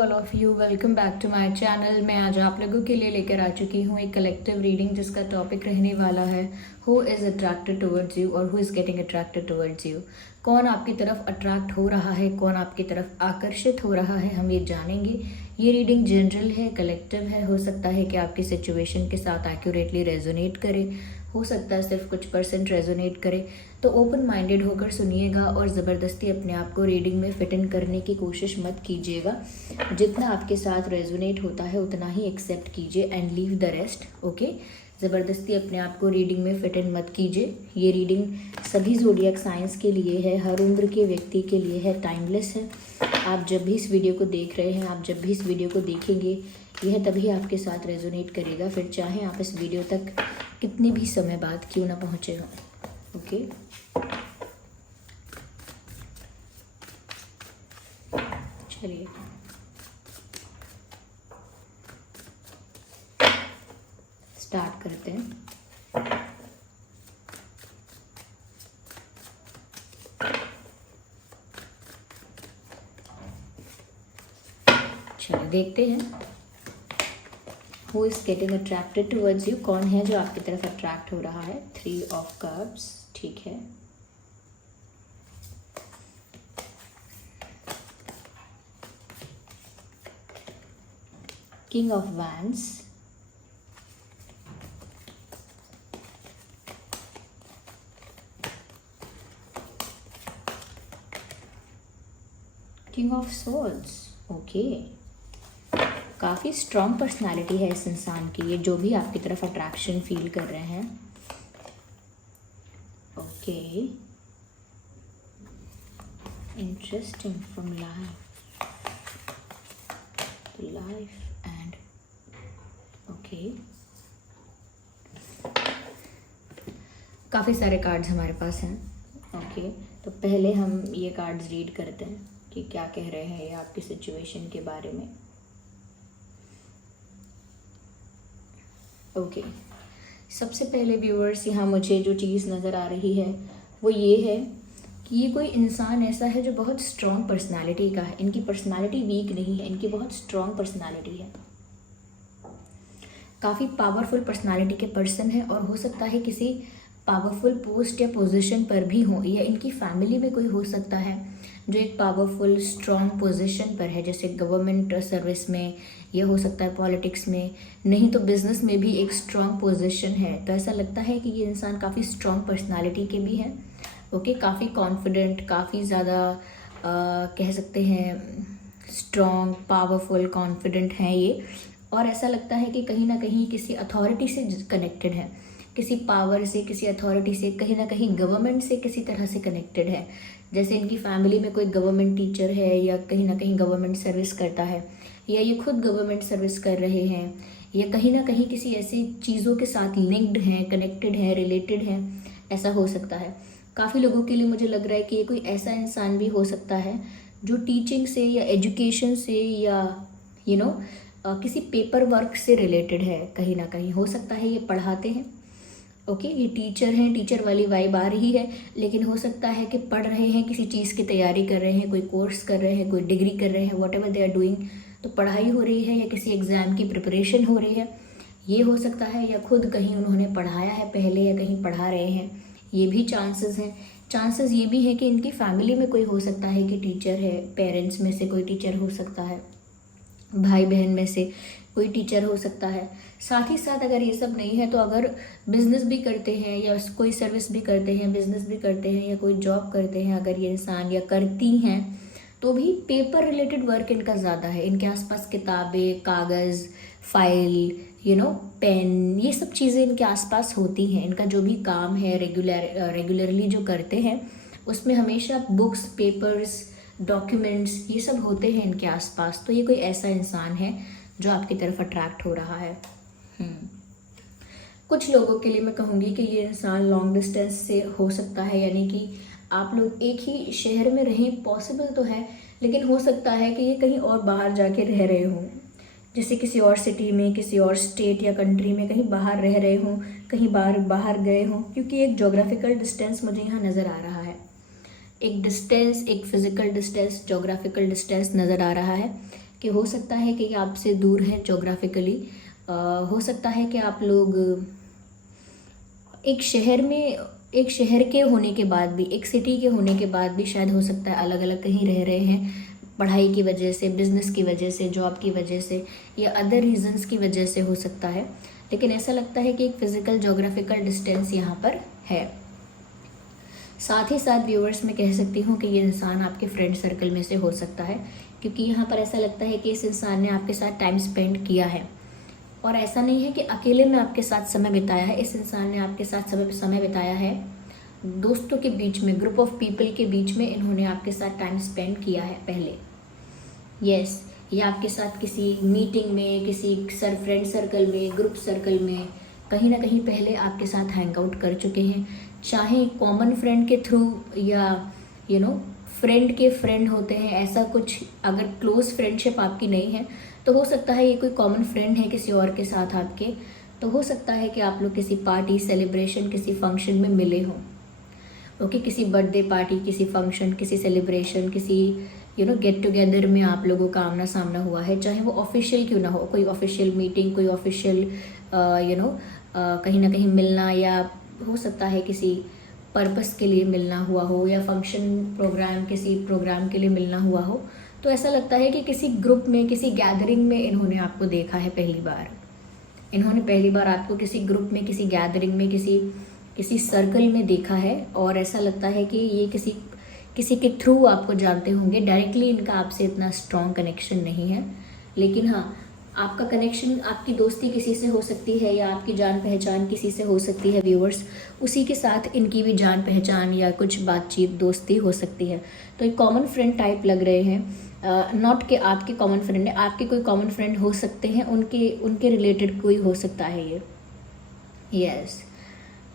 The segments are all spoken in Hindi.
All of you welcome back to my channel. मैं आज आप लोगों के लिए लेकर आ चुकी हूँ एक कलेक्टिव रीडिंग जिसका टॉपिक रहने वाला है who is attracted towards you और who is getting attracted towards you. कौन आपकी तरफ अट्रैक्ट हो रहा है, कौन आपकी तरफ आकर्षित हो रहा है, हम ये जानेंगे। ये रीडिंग जनरल है, कलेक्टिव है। हो सकता है कि आपकी सिचुएशन के साथ एक्यूरेटली रेजोनेट करे, हो सकता है सिर्फ कुछ % रेजोनेट करे। तो ओपन माइंडेड होकर सुनिएगा और ज़बरदस्ती अपने आप को रीडिंग में फिट इन करने की कोशिश मत कीजिएगा। जितना आपके साथ रेजोनेट होता है उतना ही एक्सेप्ट कीजिए and leave the rest. Okay, ज़बरदस्ती अपने आप को रीडिंग में फिट इन मत कीजिए। ये रीडिंग सभी ज़ोडिएक साइंस के लिए है, हर उम्र के व्यक्ति के लिए है, टाइमलेस है। आप जब भी इस वीडियो को देख रहे हैं, आप जब भी इस वीडियो को देखेंगे, यह तभी आपके साथ रेजोनेट करेगा, फिर चाहे आप इस वीडियो तक कितने भी समय बाद क्यों ना पहुँचे हों। ओके, चलिए स्टार्ट करते हैं। चलिए देखते हैं who is getting attracted towards you. कौन है जो आपकी तरफ अट्रैक्ट हो रहा है। 3 ऑफ कप्स, ठीक है। King of wands, king of swords. Okay, काफ़ी स्ट्रॉन्ग पर्सनालिटी है इस इंसान की, ये जो भी आपकी तरफ अट्रैक्शन फील कर रहे हैं। Okay, interesting. From life and okay, काफ़ी सारे कार्ड्स हमारे पास हैं। ओके, तो पहले हम ये कार्ड्स रीड करते हैं कि क्या कह रहे हैं ये आपकी सिचुएशन के बारे में। ओके, सबसे पहले व्यूअर्स यहाँ मुझे जो चीज़ नज़र आ रही है वो ये है कि ये कोई इंसान ऐसा है जो बहुत स्ट्रॉन्ग पर्सनालिटी का है। इनकी पर्सनालिटी वीक नहीं है, इनकी बहुत स्ट्रॉन्ग पर्सनालिटी है, काफ़ी पावरफुल पर्सनालिटी के पर्सन है और हो सकता है किसी पावरफुल पोस्ट या पोजीशन पर भी हो, या इनकी फैमिली में कोई हो सकता है जो एक पावरफुल स्ट्रॉन्ग पोजीशन पर है, जैसे गवर्नमेंट सर्विस में, यह हो सकता है पॉलिटिक्स में, नहीं तो बिजनेस में भी एक स्ट्रॉन्ग पोजीशन है। तो ऐसा लगता है कि ये इंसान काफ़ी स्ट्रॉन्ग पर्सनालिटी के भी हैं। ओके, काफ़ी कॉन्फिडेंट, काफ़ी ज़्यादा कह सकते हैं स्ट्रॉन्ग, पावरफुल, कॉन्फिडेंट हैं ये। और ऐसा लगता है कि कहीं ना कहीं किसी अथॉरिटी से कनेक्टेड है, किसी पावर से, किसी अथॉरिटी से, कहीं ना कहीं गवर्नमेंट से किसी तरह से कनेक्टेड है। जैसे इनकी फैमिली में कोई गवर्नमेंट टीचर है या कहीं ना कहीं गवर्नमेंट सर्विस करता है, या ये खुद गवर्नमेंट सर्विस कर रहे हैं, या कहीं ना कहीं किसी ऐसी चीज़ों के साथ लिंक्ड हैं, कनेक्टेड हैं, रिलेटेड हैं, ऐसा हो सकता है। काफ़ी लोगों के लिए मुझे लग रहा है कि ये कोई ऐसा इंसान भी हो सकता है जो टीचिंग से या एजुकेशन से या किसी पेपर वर्क से रिलेटेड है। कहीं ना कहीं हो सकता है ये पढ़ाते हैं। ओके, ये टीचर हैं, टीचर वाली वाइब आ रही है, लेकिन हो सकता है कि पढ़ रहे हैं, किसी चीज़ की तैयारी कर रहे हैं, कोई कोर्स कर रहे हैं, कोई डिग्री कर रहे हैं, whatever they are doing. तो पढ़ाई हो रही है या किसी एग्ज़ाम की प्रिपरेशन हो रही है, ये हो सकता है, या खुद कहीं उन्होंने पढ़ाया है पहले या कहीं पढ़ा रहे हैं, ये भी चांसेस हैं। चांसेस ये भी है कि इनकी फैमिली में कोई हो सकता है कि टीचर है, पेरेंट्स में से कोई टीचर हो सकता है, भाई बहन में से कोई टीचर हो सकता है। साथ ही साथ अगर ये सब नहीं है तो अगर बिज़नेस भी करते हैं या कोई सर्विस भी करते हैं, बिज़नेस भी करते हैं या कोई जॉब करते हैं अगर ये इंसान या करती हैं, तो भी पेपर रिलेटेड वर्क इनका ज़्यादा है। इनके आसपास किताबें, कागज़, फाइल, पेन, ये सब चीज़ें इनके आसपास होती हैं। इनका जो भी काम है रेगुलरली जो करते हैं उसमें हमेशा बुक्स, पेपर्स, डॉक्यूमेंट्स, ये सब होते हैं इनके आसपास। तो ये कोई ऐसा इंसान है जो आपकी तरफ अट्रैक्ट हो रहा है। कुछ लोगों के लिए मैं कहूँगी कि ये इंसान लॉन्ग डिस्टेंस से हो सकता है, यानी कि आप लोग एक ही शहर में रहें, पॉसिबल तो है, लेकिन हो सकता है कि ये कहीं और बाहर जाके रह रहे हों, जैसे किसी और सिटी में, किसी और स्टेट या कंट्री में कहीं बाहर रह रहे हों, कहीं बाहर गए हों, क्योंकि एक जोग्राफिकल डिस्टेंस मुझे यहाँ नज़र आ रहा है। एक डिस्टेंस, एक फिजिकल डिस्टेंस, जोग्राफिकल डिस्टेंस नज़र आ रहा है कि हो सकता है कि ये आपसे दूर है जोग्राफिकली, हो सकता है कि आप लोग एक शहर में, एक शहर के होने के बाद भी, एक सिटी के होने के बाद भी शायद हो सकता है अलग अलग कहीं रह रहे हैं, पढ़ाई की वजह से, बिजनेस की वजह से, जॉब की वजह से या अदर रीजंस की वजह से हो सकता है। लेकिन ऐसा लगता है कि एक फिज़िकल जोग्राफिकल डिस्टेंस यहाँ पर है। साथ ही साथ व्यूअर्स मैं कह सकती हूँ कि ये इंसान आपके फ्रेंड सर्कल में से हो सकता है, क्योंकि यहाँ पर ऐसा लगता है कि इस इंसान ने आपके साथ टाइम स्पेंड किया है। और ऐसा नहीं है कि अकेले में आपके साथ समय बिताया है, इस इंसान ने आपके साथ समय बिताया है दोस्तों के बीच में, ग्रुप ऑफ पीपल के बीच में इन्होंने आपके साथ टाइम स्पेंड किया है पहले। यस, या आपके साथ किसी मीटिंग में, किसी फ्रेंड सर्कल में, ग्रुप सर्कल में कहीं ना कहीं पहले आपके साथ हैंग आउट कर चुके हैं, चाहे कॉमन फ्रेंड के थ्रू या फ्रेंड के फ्रेंड होते हैं, ऐसा कुछ। अगर क्लोज फ्रेंडशिप आपकी नहीं है तो हो सकता है ये कोई कॉमन फ्रेंड है किसी और के साथ आपके, तो हो सकता है कि आप लोग किसी पार्टी, सेलिब्रेशन, किसी फंक्शन में मिले हों। ओके, किसी बर्थडे पार्टी, किसी फंक्शन, किसी सेलिब्रेशन, किसी गेट टुगेदर में आप लोगों का आमना सामना हुआ है, चाहे वो ऑफिशियल क्यों ना हो, कोई ऑफिशियल मीटिंग, कोई ऑफिशियल कहीं ना कहीं मिलना, या हो सकता है किसी पर्पस के लिए मिलना हुआ हो, या फंक्शन प्रोग्राम, किसी प्रोग्राम के लिए मिलना हुआ हो। तो ऐसा लगता है कि किसी ग्रुप में, किसी गैदरिंग में इन्होंने आपको देखा है पहली बार। इन्होंने पहली बार आपको किसी ग्रुप में, किसी गैदरिंग में, किसी सर्कल में देखा है, और ऐसा लगता है कि ये किसी के थ्रू आपको जानते होंगे। डायरेक्टली इनका आपसे इतना स्ट्रॉन्ग कनेक्शन नहीं है, लेकिन हाँ, आपका कनेक्शन, आपकी दोस्ती किसी से हो सकती है, या आपकी जान पहचान किसी से हो सकती है व्यूअर्स, उसी के साथ इनकी भी जान पहचान या कुछ बातचीत, दोस्ती हो सकती है। तो एक कॉमन फ्रेंड टाइप लग रहे हैं, नॉट कि आपके कॉमन फ्रेंड है, आपके कोई कॉमन फ्रेंड हो सकते हैं, उनके रिलेटेड कोई हो सकता है ये।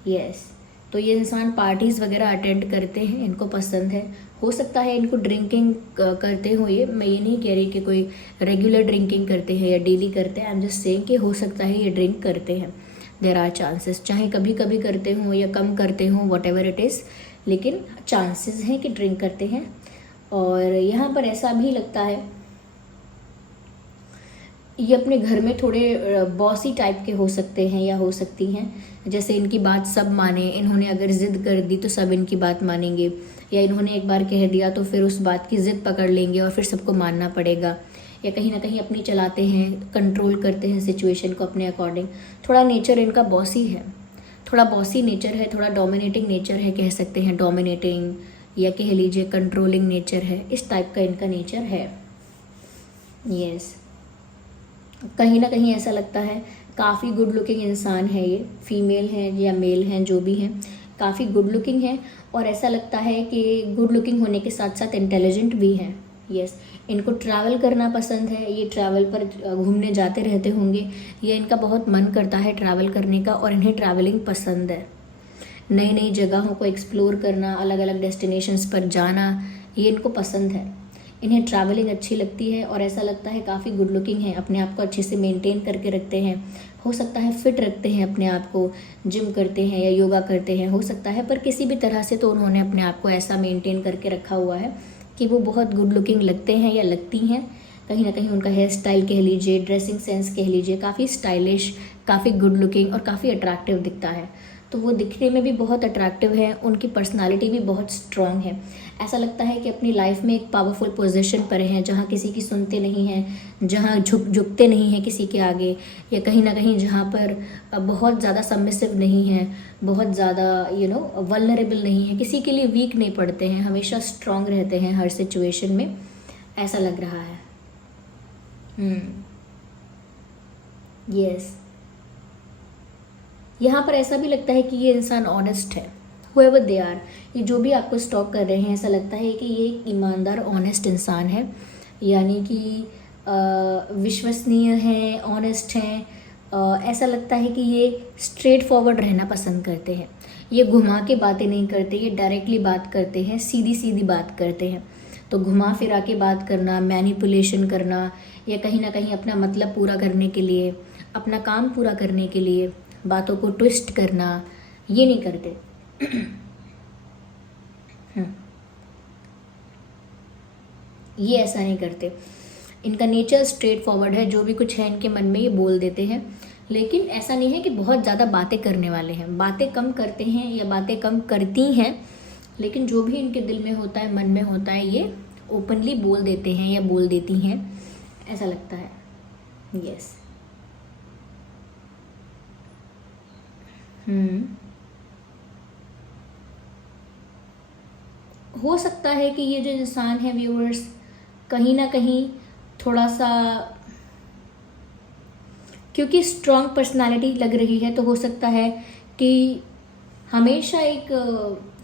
यस, तो ये इंसान पार्टीज़ वगैरह अटेंड करते हैं, इनको पसंद है। हो सकता है इनको ड्रिंकिंग करते हो, ये मैं ये नहीं कह रही कि कोई रेगुलर ड्रिंकिंग करते हैं या डेली करते हैं, आई एम जस्ट सेइंग कि हो सकता है ये ड्रिंक करते हैं। देयर आर चांसेस, चाहे कभी कभी करते हों या कम करते हों, वट एवर इट इज़, लेकिन चांसेस हैं कि ड्रिंक करते हैं। और यहाँ पर ऐसा भी लगता है ये अपने घर में थोड़े बॉसी टाइप के हो सकते हैं या हो सकती हैं, जैसे इनकी बात सब माने, इन्होंने अगर ज़िद कर दी तो सब इनकी बात मानेंगे, या इन्होंने एक बार कह दिया तो फिर उस बात की ज़िद पकड़ लेंगे और फिर सबको मानना पड़ेगा, या कहीं ना कहीं अपनी चलाते हैं, कंट्रोल करते हैं सिचुएशन को अपने अकॉर्डिंग। थोड़ा नेचर इनका बॉसी है, थोड़ा बॉसी नेचर है, थोड़ा डोमिनेटिंग नेचर है, कह सकते हैं डोमिनेटिंग, या कह लीजिए कंट्रोलिंग नेचर है, इस टाइप का इनका नेचर है। यस, कहीं ना कहीं ऐसा लगता है काफ़ी गुड लुकिंग इंसान है ये, फीमेल हैं या मेल हैं जो भी हैं, काफ़ी गुड लुकिंग है, और ऐसा लगता है कि गुड लुकिंग होने के साथ साथ इंटेलिजेंट भी हैं। यस, इनको ट्रैवल करना पसंद है, ये ट्रैवल पर घूमने जाते रहते होंगे, ये इनका बहुत मन करता है ट्रैवल करने का, और इन्हें ट्रैवलिंग पसंद है, नई नई जगहों को एक्सप्लोर करना, अलग अलग डेस्टिनेशंस पर जाना, ये इनको पसंद है। इन्हें ट्रैवलिंग अच्छी लगती है, और ऐसा लगता है काफ़ी गुड लुकिंग है, अपने आप को अच्छे से मेंटेन करके रखते हैं, हो सकता है फिट रखते हैं अपने आप को, जिम करते हैं या योगा करते हैं, हो सकता है, पर किसी भी तरह से तो उन्होंने अपने आप को ऐसा मेंटेन करके रखा हुआ है कि वो बहुत गुड लुकिंग लगते हैं या लगती हैं। कहीं ना कहीं उनका हेयर स्टाइल कह लीजिए, ड्रेसिंग सेंस कह लीजिए, काफ़ी स्टाइलिश, काफ़ी गुड लुकिंग और काफ़ी अट्रैक्टिव दिखता है। तो वो दिखने में भी बहुत अट्रैक्टिव है, उनकी पर्सनालिटी भी बहुत स्ट्रॉन्ग है। ऐसा लगता है कि अपनी लाइफ में एक पावरफुल पोजीशन पर हैं, जहाँ किसी की सुनते नहीं हैं, जहाँ झुकते नहीं हैं किसी के आगे, या कहीं ना कहीं जहाँ पर बहुत ज़्यादा सबमिसिव नहीं है, बहुत ज़्यादा वल्नरेबल नहीं है, किसी के लिए वीक नहीं पड़ते हैं, हमेशा स्ट्रॉन्ग रहते हैं हर सिचुएशन में, ऐसा लग रहा है। यस, यहाँ पर ऐसा भी लगता है कि ये इंसान ऑनेस्ट है, whoever they are, ये जो भी आपको स्टॉक कर रहे हैं, ऐसा लगता है कि ये एक ईमानदार ऑनेस्ट इंसान है, यानी कि विश्वसनीय हैं, ऑनेस्ट हैं। ऐसा लगता है कि ये स्ट्रेट फॉरवर्ड रहना पसंद करते हैं, ये घुमा के बातें नहीं करते, ये डायरेक्टली बात करते हैं, सीधी सीधी बात करते हैं। तो घुमा फिरा के बात करना, मैनिपुलेशन करना, या कहीं ना कहीं अपना मतलब पूरा करने के लिए, अपना काम पूरा करने के लिए बातों को ट्विस्ट करना, ये नहीं करते। ये ऐसा नहीं करते। इनका नेचर स्ट्रेट फॉरवर्ड है, जो भी कुछ है इनके मन में ये बोल देते हैं। लेकिन ऐसा नहीं है कि बहुत ज़्यादा बातें करने वाले हैं, बातें कम करते हैं या बातें कम करती हैं, लेकिन जो भी इनके दिल में होता है, मन में होता है, ये ओपनली बोल देते हैं या बोल देती हैं, ऐसा लगता है। यस। हो सकता है कि ये जो इंसान है व्यूअर्स, कहीं ना कहीं थोड़ा सा, क्योंकि स्ट्रॉन्ग पर्सनालिटी लग रही है, तो हो सकता है कि हमेशा एक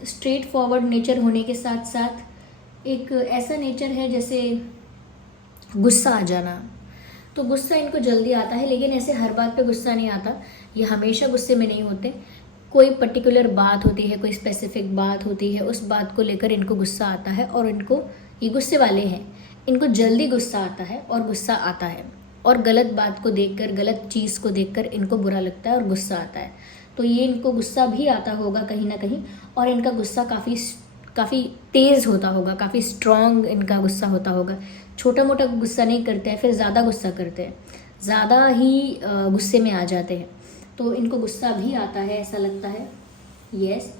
स्ट्रेट फॉरवर्ड नेचर होने के साथ साथ एक ऐसा नेचर है जैसे गुस्सा आ जाना। तो गुस्सा इनको जल्दी आता है, लेकिन ऐसे हर बात पे गुस्सा नहीं आता, ये हमेशा गुस्से में नहीं होते। कोई पर्टिकुलर बात होती है, कोई स्पेसिफिक बात होती है, उस बात को लेकर इनको गुस्सा आता है, और इनको, ये गुस्से वाले हैं, इनको जल्दी गुस्सा आता है और गुस्सा आता है, और गलत बात को देखकर, गलत चीज़ को देखकर इनको बुरा लगता है और गुस्सा आता है। तो ये इनको गुस्सा भी आता होगा कहीं ना कहीं, और इनका गुस्सा काफ़ी तेज़ होता होगा, काफ़ी स्ट्रॉन्ग इनका गुस्सा होता होगा। छोटा मोटा गुस्सा नहीं करते हैं, फिर ज़्यादा गुस्सा करते हैं, ज़्यादा ही गुस्से में आ जाते हैं, तो इनको गुस्सा भी आता है, ऐसा लगता है। यस।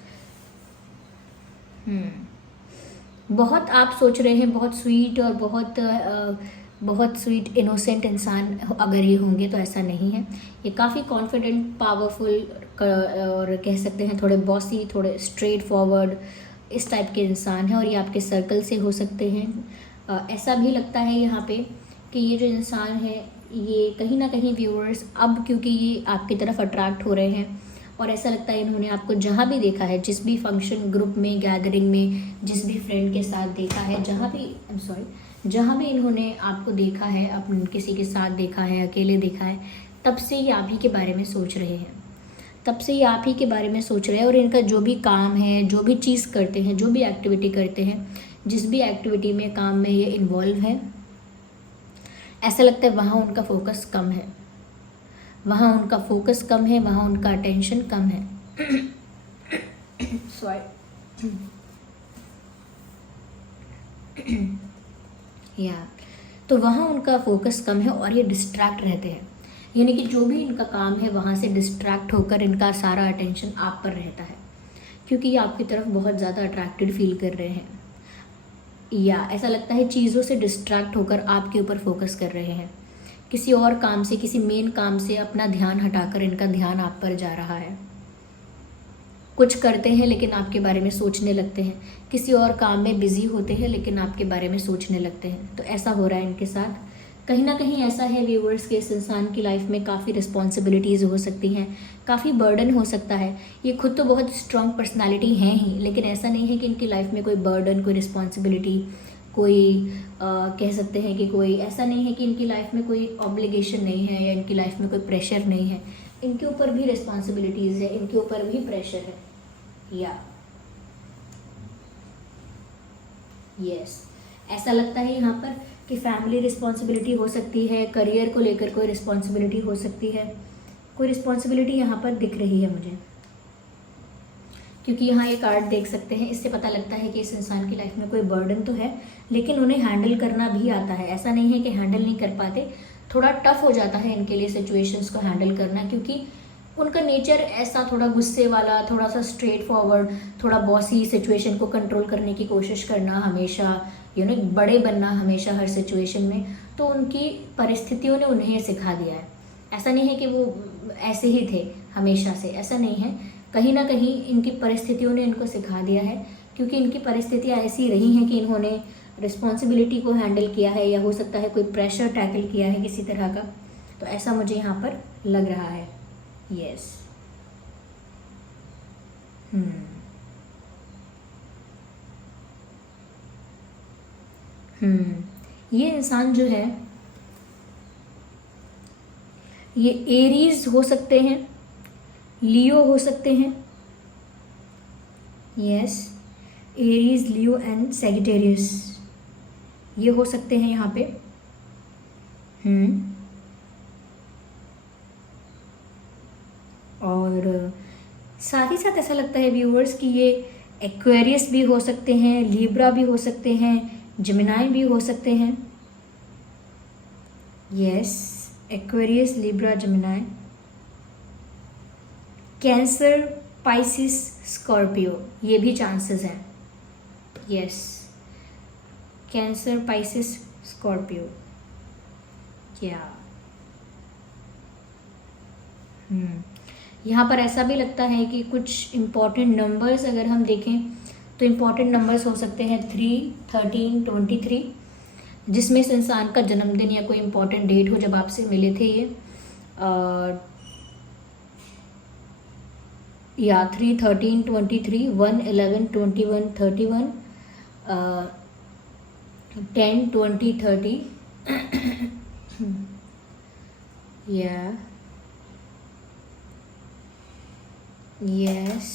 बहुत आप सोच रहे हैं बहुत स्वीट और बहुत स्वीट इनोसेंट इंसान अगर ये होंगे, तो ऐसा नहीं है। ये काफ़ी कॉन्फिडेंट, पावरफुल, और कह सकते हैं थोड़े बॉसी, थोड़े स्ट्रेट फॉरवर्ड, इस टाइप के इंसान हैं, और ये आपके सर्कल से हो सकते हैं। ऐसा भी लगता है यहाँ पे कि ये जो इंसान है, ये कहीं ना कहीं व्यूअर्स, अब क्योंकि ये आपकी तरफ अट्रैक्ट हो रहे हैं, और ऐसा लगता है इन्होंने आपको जहाँ भी देखा है, जिस भी फंक्शन, ग्रुप में, गैदरिंग में, जिस भी फ्रेंड के साथ देखा है, जहाँ भी इन्होंने आपको देखा है, अपने किसी के साथ देखा है, अकेले देखा है, तब से ये आप ही के बारे में सोच रहे हैं, तब से ये आप ही के बारे में सोच रहे हैं। और इनका जो भी काम है, जो भी चीज़ करते हैं, जो भी एक्टिविटी करते हैं, जिस भी एक्टिविटी में, काम में ये इन्वॉल्व है, ऐसा लगता है वहाँ उनका फोकस कम है, वहाँ उनका फोकस कम है, वहाँ उनका अटेंशन कम है। सॉरी। या तो वहाँ उनका फोकस कम है और ये डिस्ट्रैक्ट रहते हैं, यानी कि जो भी इनका काम है वहाँ से डिस्ट्रैक्ट होकर इनका सारा अटेंशन आप पर रहता है, क्योंकि ये आपकी तरफ बहुत ज़्यादा अट्रैक्टेड फील कर रहे हैं, या ऐसा लगता है चीज़ों से डिस्ट्रैक्ट होकर आपके ऊपर फोकस कर रहे हैं। किसी और काम से, किसी मेन काम से अपना ध्यान हटाकर इनका ध्यान आप पर जा रहा है। कुछ करते हैं लेकिन आपके बारे में सोचने लगते हैं, किसी और काम में बिजी होते हैं लेकिन आपके बारे में सोचने लगते हैं। तो ऐसा हो रहा है इनके साथ। कहीं ना कहीं ऐसा है व्यूअर्स के, इस इंसान की लाइफ में काफ़ी रिस्पॉन्सिबिलिटीज़ हो सकती हैं, काफ़ी बर्डन हो सकता है। ये खुद तो बहुत स्ट्रॉन्ग पर्सनालिटी हैं ही, लेकिन ऐसा नहीं है कि इनकी लाइफ में कोई बर्डन, कोई रिस्पॉन्सिबिलिटी, कोई कह सकते हैं कि कोई, ऐसा नहीं है कि इनकी लाइफ में कोई ऑब्लिगेशन नहीं है या इनकी लाइफ में कोई प्रेशर नहीं है। इनके ऊपर भी रिस्पॉन्सिबिलिटीज़ है, इनके ऊपर भी प्रेशर है। या यस, ऐसा लगता है यहाँ पर कि फैमिली रिस्पॉन्सिबिलिटी हो सकती है, करियर को लेकर कोई रिस्पॉन्सिबिलिटी हो सकती है, कोई रिस्पॉन्सिबिलिटी यहाँ पर दिख रही है मुझे, क्योंकि यहाँ ये कार्ड देख सकते हैं, इससे पता लगता है कि इस इंसान की लाइफ में कोई बर्डन तो है, लेकिन उन्हें हैंडल करना भी आता है। ऐसा नहीं है कि हैंडल नहीं कर पाते, थोड़ा टफ हो जाता है इनके लिए सिचुएशंस को हैंडल करना, क्योंकि उनका नेचर ऐसा थोड़ा गुस्से वाला, थोड़ा सा स्ट्रेट फॉरवर्ड, थोड़ा बॉसी, सिचुएशन को कंट्रोल करने की कोशिश करना हमेशा, बड़े बनना हमेशा हर सिचुएशन में। तो उनकी परिस्थितियों ने उन्हें सिखा दिया है। ऐसा नहीं है कि वो ऐसे ही थे हमेशा से, ऐसा नहीं है। कहीं ना कहीं इनकी परिस्थितियों ने इनको सिखा दिया है, क्योंकि इनकी परिस्थितियाँ ऐसी रही हैं कि इन्होंने रिस्पॉन्सिबिलिटी को हैंडल किया है, या हो सकता है कोई प्रेशर टैकल किया है किसी तरह का। तो ऐसा मुझे यहाँ पर लग रहा है। यस। ये इंसान जो है, ये एरीज हो सकते हैं, लियो हो सकते हैं। Yes, Aries, Leo and Sagittarius, ये हो सकते हैं यहाँ पे। और साथ ही साथ ऐसा लगता है व्यूअर्स कि ये एक्वेरियस भी हो सकते हैं, लिब्रा भी हो सकते हैं, जेमिनाई भी हो सकते हैं। Yes, Aquarius, Libra, Gemini, cancer, Pisces, Scorpio, ये भी चांसेस हैं। Yes, cancer, Pisces, Scorpio. क्या यहाँ पर ऐसा भी लगता है कि कुछ इम्पॉर्टेंट नंबर्स अगर हम देखें तो इम्पॉर्टेंट नंबर्स हो सकते हैं 3, 13, 23, जिसमें इस इंसान का जन्मदिन या कोई इम्पॉर्टेंट डेट हो जब आपसे मिले थे ये, या 3, 13, 23, 1, 11, 21, 31, 10, 20, 30, या यस,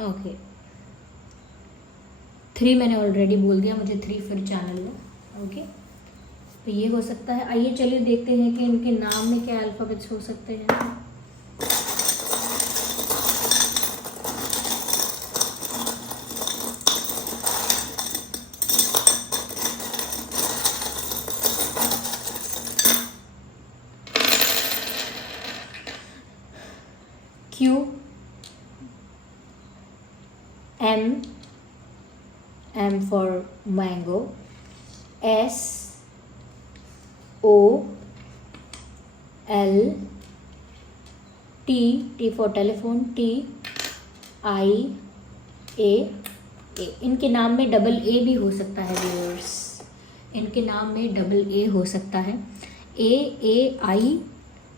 ओके, 3 मैंने ऑलरेडी बोल दिया, मुझे 3 फिर चैनल लो। ओके, तो ये हो सकता है। आइए चलिए देखते हैं कि इनके नाम में क्या अल्फ़ाबेट्स हो सकते हैं। Q, M for mango, S, O, L, T for telephone, T, I, A, इनके नाम में डबल ए भी हो सकता है व्यूअर्स, इनके नाम में डबल ए हो सकता है। A,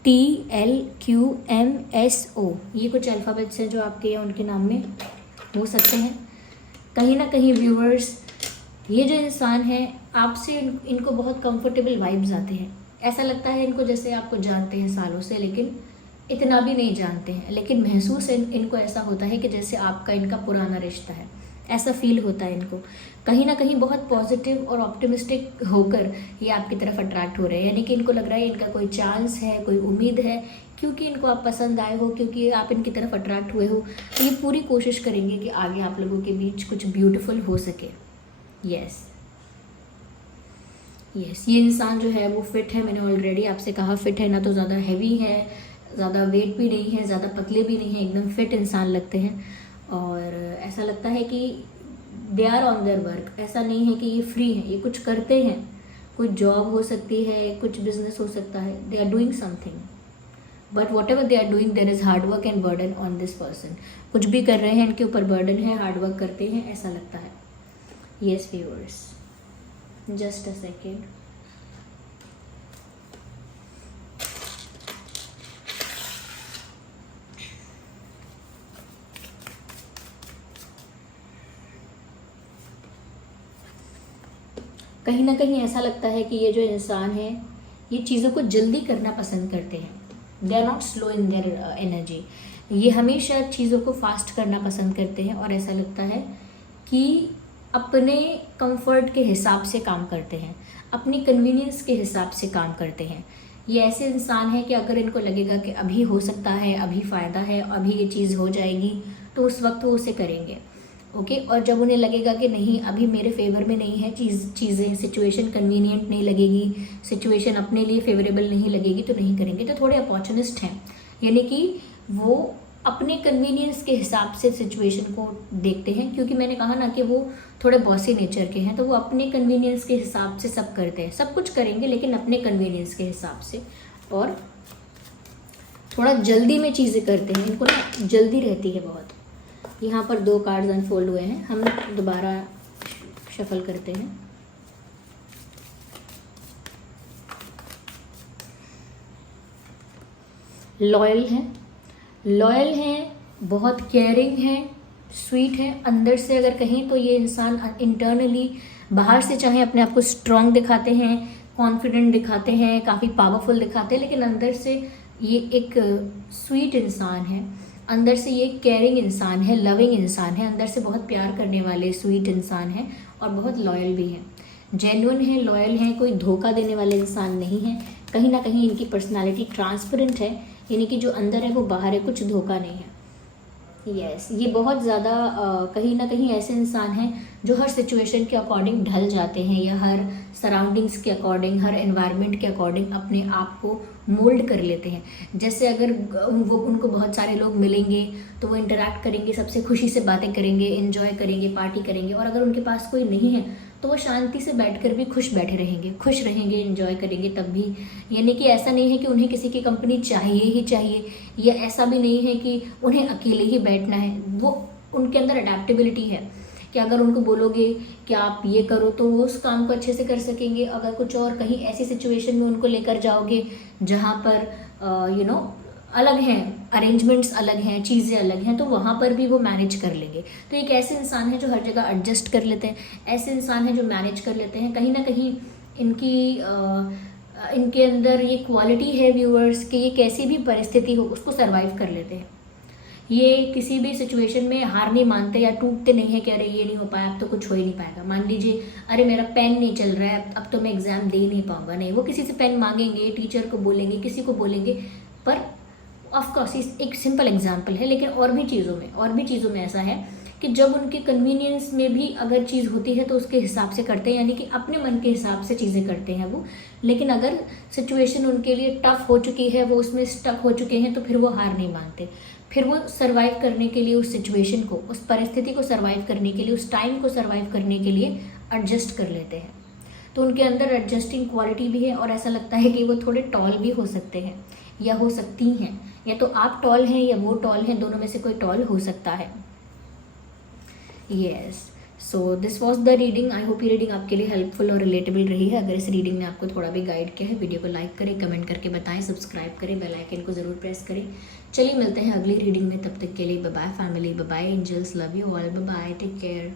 T, L, Q, M, S, O, ये कुछ अल्फ़ाबेट्स हैं जो आपके या उनके नाम में हो सकते हैं। कहीं ना कहीं व्यूअर्स, ये जो इंसान है आपसे इनको बहुत कंफर्टेबल वाइब्स आते हैं। ऐसा लगता है इनको जैसे आपको जानते हैं सालों से, लेकिन इतना भी नहीं जानते हैं, लेकिन महसूस इनको ऐसा होता है कि जैसे आपका इनका पुराना रिश्ता है, ऐसा फील होता है इनको। कहीं ना कहीं बहुत पॉजिटिव और ऑप्टिमिस्टिक होकर ये आपकी तरफ अट्रैक्ट हो रहे हैं, यानी कि इनको लग रहा है इनका कोई चांस है, कोई उम्मीद है, क्योंकि इनको आप पसंद आए हो, क्योंकि आप इनकी तरफ अट्रैक्ट हुए हो, तो ये पूरी कोशिश करेंगे कि आगे आप लोगों के बीच कुछ ब्यूटीफुल हो सके। यस, ये इंसान जो है वो फिट है, मैंने ऑलरेडी आपसे कहा फिट है, ना तो ज़्यादा हैवी है, ज़्यादा वेट भी नहीं है, ज़्यादा पतले भी नहीं है, एकदम फिट इंसान लगते हैं। और ऐसा लगता है कि they are on their work, ऐसा नहीं है कि ये फ्री हैं, ये कुछ करते हैं, कोई जॉब हो सकती है, कुछ बिजनेस हो सकता है, they are doing something, but whatever they are doing there is hard work and burden on this person. कुछ भी कर रहे हैं इनके ऊपर बर्डन है, हार्ड वर्क करते हैं, ऐसा लगता है। Yes viewers, just a second. कहीं ना कहीं ऐसा लगता है कि ये जो इंसान है ये चीज़ों को जल्दी करना पसंद करते हैं, they are not slow in their energy, ये हमेशा चीज़ों को फास्ट करना पसंद करते हैं, और ऐसा लगता है कि अपने कंफर्ट के हिसाब से काम करते हैं, अपनी कन्वीनियंस के हिसाब से काम करते हैं। ये ऐसे इंसान है कि अगर इनको लगेगा कि अभी हो सकता है, अभी फ़ायदा है, अभी ये चीज़ हो जाएगी, तो उस वक्त वो उसे करेंगे। ओके, और जब उन्हें लगेगा कि नहीं अभी मेरे फेवर में नहीं है चीज़ें, सिचुएशन कन्वीनियंट नहीं लगेगी, सिचुएशन अपने लिए फेवरेबल नहीं लगेगी, तो नहीं करेंगे। तो थोड़े अपॉर्चुनिस्ट हैं, यानी कि वो अपने कन्वीनियंस के हिसाब से सिचुएशन को देखते हैं, क्योंकि मैंने कहा ना कि वो थोड़े बॉसी नेचर के हैं, तो वो अपने कन्वीनियंस के हिसाब से सब करते हैं, सब कुछ करेंगे लेकिन अपने कन्वीनियंस के हिसाब से, और थोड़ा जल्दी में चीज़ें करते हैं, इनको ना जल्दी रहती है बहुत। यहाँ पर 2 कार्ड्स अनफोल्ड हुए हैं, हम दोबारा शफल करते हैं। लॉयल हैं, बहुत केयरिंग हैं, स्वीट हैं अंदर से। अगर कहीं तो ये इंसान इंटरनली, बाहर से चाहे अपने आप को स्ट्रॉन्ग दिखाते हैं, कॉन्फिडेंट दिखाते हैं, काफ़ी पावरफुल दिखाते हैं, लेकिन अंदर से ये एक स्वीट इंसान है, अंदर से ये केयरिंग इंसान है, लविंग इंसान है, अंदर से बहुत प्यार करने वाले स्वीट इंसान है, और बहुत लॉयल भी हैं, जेन्युइन है, लॉयल हैं, कोई धोखा देने वाले इंसान नहीं है। कहीं ना कहीं इनकी पर्सनालिटी ट्रांसपेरेंट है, यानी कि जो अंदर है वो बाहर है, कुछ धोखा नहीं है। यस, ये बहुत ज़्यादा कहीं ना कहीं ऐसे इंसान हैं जो हर सिचुएशन के अकॉर्डिंग ढल जाते हैं, या हर सराउंडिंग्स के अकॉर्डिंग, हर एनवायरनमेंट के अकॉर्डिंग अपने आप को मोल्ड कर लेते हैं। जैसे अगर उनको बहुत सारे लोग मिलेंगे तो वो इंटरेक्ट करेंगे, सबसे खुशी से बातें करेंगे, एंजॉय करेंगे, पार्टी करेंगे, और अगर उनके पास कोई नहीं है तो वो शांति से बैठकर भी खुश बैठे रहेंगे, खुश रहेंगे, एंजॉय करेंगे तब भी। यानी कि ऐसा नहीं है कि उन्हें किसी की कंपनी चाहिए ही चाहिए, या ऐसा भी नहीं है कि उन्हें अकेले ही बैठना है। वो उनके अंदर अडेप्टेबिलिटी है कि अगर उनको बोलोगे कि आप ये करो तो वो उस काम को अच्छे से कर सकेंगे। अगर कुछ और कहीं ऐसी सिचुएशन में उनको लेकर जाओगे जहाँ पर अलग हैं, अरेंजमेंट्स अलग हैं, चीज़ें अलग हैं, तो वहाँ पर भी वो मैनेज कर लेंगे। तो एक ऐसे इंसान है जो हर जगह एडजस्ट कर लेते हैं, ऐसे इंसान है जो मैनेज कर लेते हैं। कहीं ना कहीं इनके अंदर ये क्वालिटी है व्यूअर्स कि ये कैसी भी परिस्थिति हो उसको सरवाइव कर लेते हैं। ये किसी भी सिचुएशन में हार नहीं मानते या टूटते नहीं है कि अरे ये नहीं हो पाया, अब तो कुछ हो ही नहीं पाएगा। मान लीजिए अरे मेरा पेन नहीं चल रहा है, अब तो मैं एग्जाम दे नहीं पाऊंगा, नहीं, वो किसी से पेन मांगेंगे, टीचर को बोलेंगे, किसी को बोलेंगे। पर ऑफकोर्स एक सिंपल एग्जाम्पल है, लेकिन और भी चीज़ों में ऐसा है कि जब उनके कन्वीनियंस में भी अगर चीज़ होती है तो उसके हिसाब से करते हैं, यानी कि अपने मन के हिसाब से चीज़ें करते हैं वो। लेकिन अगर सिचुएशन उनके लिए टफ हो चुकी है, वो उसमें स्टक हो चुके हैं, तो फिर वो हार नहीं मानते। फिर वो सर्वाइव करने के लिए, उस सिचुएशन को, उस परिस्थिति को सर्वाइव करने के लिए, उस टाइम को सर्वाइव करने के लिए एडजस्ट कर लेते हैं। तो उनके अंदर एडजस्टिंग क्वालिटी भी है, और ऐसा लगता है कि वो थोड़े टॉल भी हो सकते हैं या हो सकती हैं, या तो आप टॉल हैं या वो टॉल हैं, दोनों में से कोई टॉल हो सकता है। Yes, so this was the reading. I hope ये रीडिंग आपके लिए हेल्पफुल और रिलेटेबल रही है। अगर इस रीडिंग ने आपको थोड़ा भी गाइड किया है, वीडियो को लाइक करें, कमेंट करके बताएं, सब्सक्राइब करें, बेल आइकन को जरूर प्रेस करें। चलिए मिलते हैं अगली रीडिंग में, तब तक के लिए bye bye family, bye bye angels, love you all, bye bye, take care.